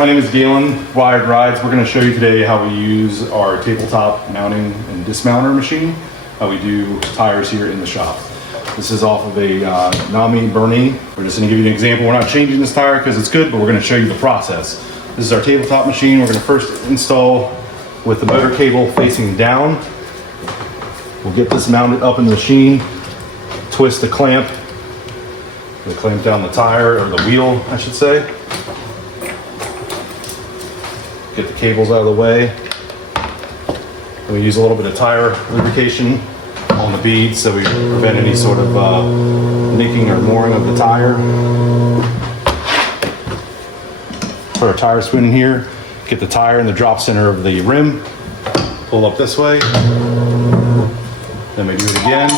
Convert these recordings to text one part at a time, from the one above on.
My name is Galen, Wired Rides. We're going to show you today how we use our tabletop mounting and dismounter machine. How we do tires here in the shop. This is off of a NAMI Bernie. We're just going to give you an example. We're not changing this tire because it's good, but we're going to show you the process. This is our tabletop machine. We're going to first install with the motor cable facing down. We'll get this mounted up in the machine, twist the clamp down the tire, or the wheel, I should say. Get the cables out of the way. And we use a little bit of tire lubrication on the beads so we prevent any sort of nicking or mooring of the tire. Put our tire swing in here, get the tire in the drop center of the rim, pull up this way, then we do it again.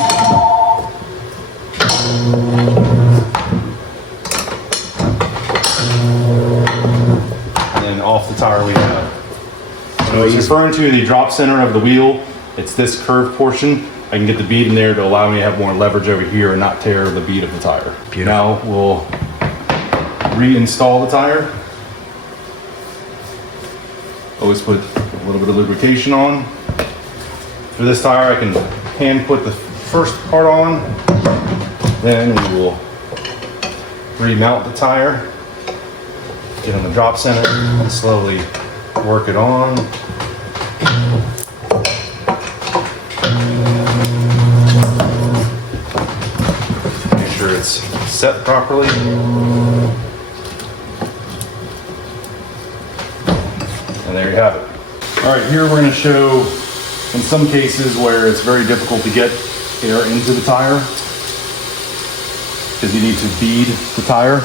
And off the tire we have. When I was referring to the drop center of the wheel, it's this curved portion. I can get the bead in there to allow me to have more leverage over here and not tear the bead of the tire. Beautiful. Now we'll reinstall the tire. Always put a little bit of lubrication on. For this tire, I can hand put the first part on, then we will remount the tire, get on the drop center, and slowly work it on. Make sure it's set properly. And there you have it. All right, here we're going to show in some cases where it's very difficult to get air into the tire because you need to bead the tire.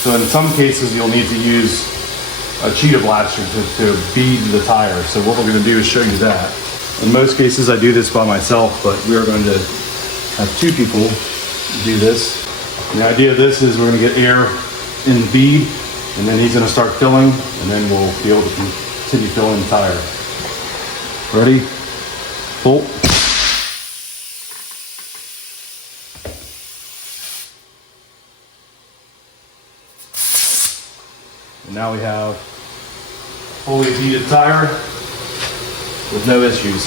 So in some cases you'll need to use a cheetah blaster to bead the tire. So what we're going to do is show you that. In most cases I do this by myself, but we are going to have two people do this. And the idea of this is we're going to get air in the bead, and then he's going to start filling, and then we'll be able to continue filling the tire. Ready? Pull. And now we have fully beaded tire with no issues.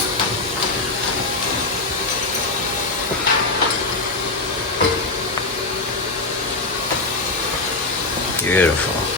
Beautiful.